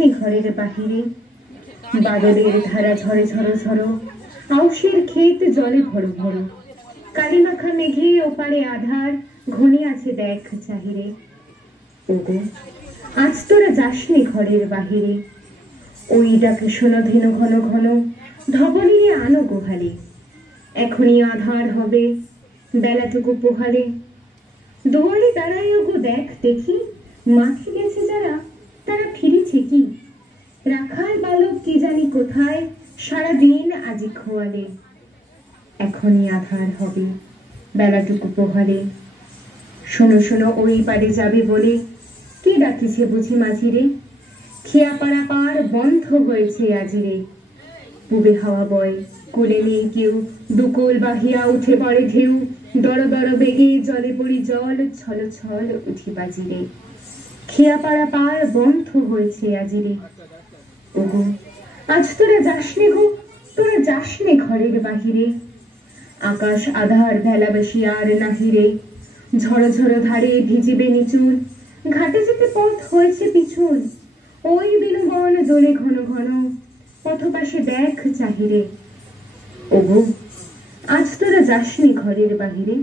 যাসনি ঘরের বাহিরে, বাদলের ধারা ঝরে ঝরো ঝরো, আউশের ক্ষেত জলে ভরো ভরো, কালিমাখা মেঘে ওপারে আধার ঘনে আছে দেখ চাহিরে। ওগো আজ তোরা যাসনি ঘরের বাহিরে, ওই ডাকে শোনো ধেনু ঘন ঘন, ধবলিয়ে আনো গোহালে, এখনই আধার হবে বেলাটুকু পোহালে। দোয়ারে দাঁড়ায় ওগো দেখ দেখি, মাঠে গেছে যারা তারা ফিরেছে কি, রাখাল বালক কি জানি কোথায় সারাদিন আজি খোয়ালে, এখনই আধার হবে বেলাটুকু পোহালে। শোনো শোনো ওই পারে যাবে বলে, কে ডাকিছে বুঝি মাঝিরে, খেয়াপাড়া পার বন্ধ হয়েছে আজিরে। পুবে হাওয়া বয় কোলে নেই কেউ, দুকোল বাহিয়া উঠে পড়ে ঢেউ, দর দর বেগে জলে পড়ি জল, ছল ছল উঠি বাজিরে। খেয়াপাড়া পার বন্ধ হয়েছে আজিরে। ওগো আজ তোরা যাসনে গো, তোরা যাসনে ঘরের বাহিরে, আকাশ আধার ভেলাবাসি আর নাহিরে। ঝড়ো ঝড়ো ধারে ভিজিবে নিচুর, ঘাটে যেতে পথ হয়েছে পিছুর, ওই বিলবন দোলে ঘন ঘন, পথপাশে দেখ চাহিরে। ওগো আজ তোরা যাসনি ঘরের বাহিরে।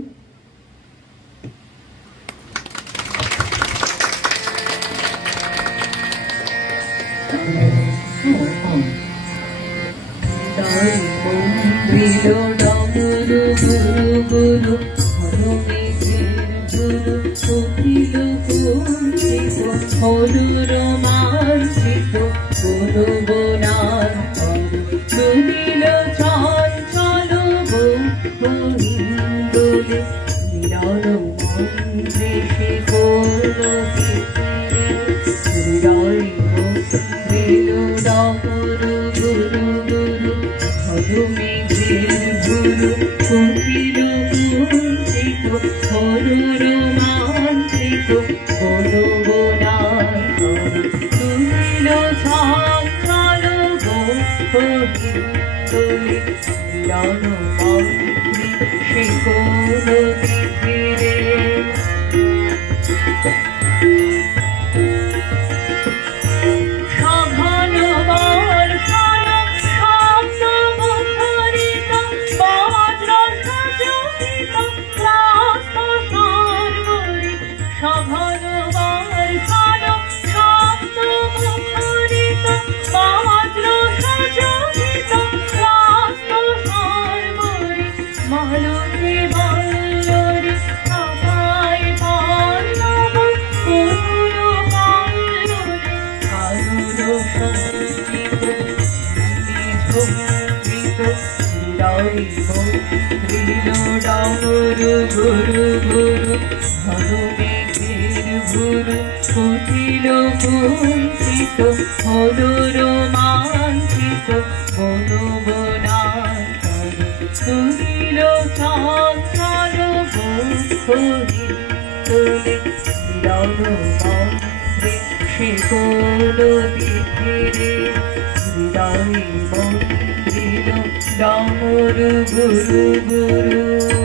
Guru Guru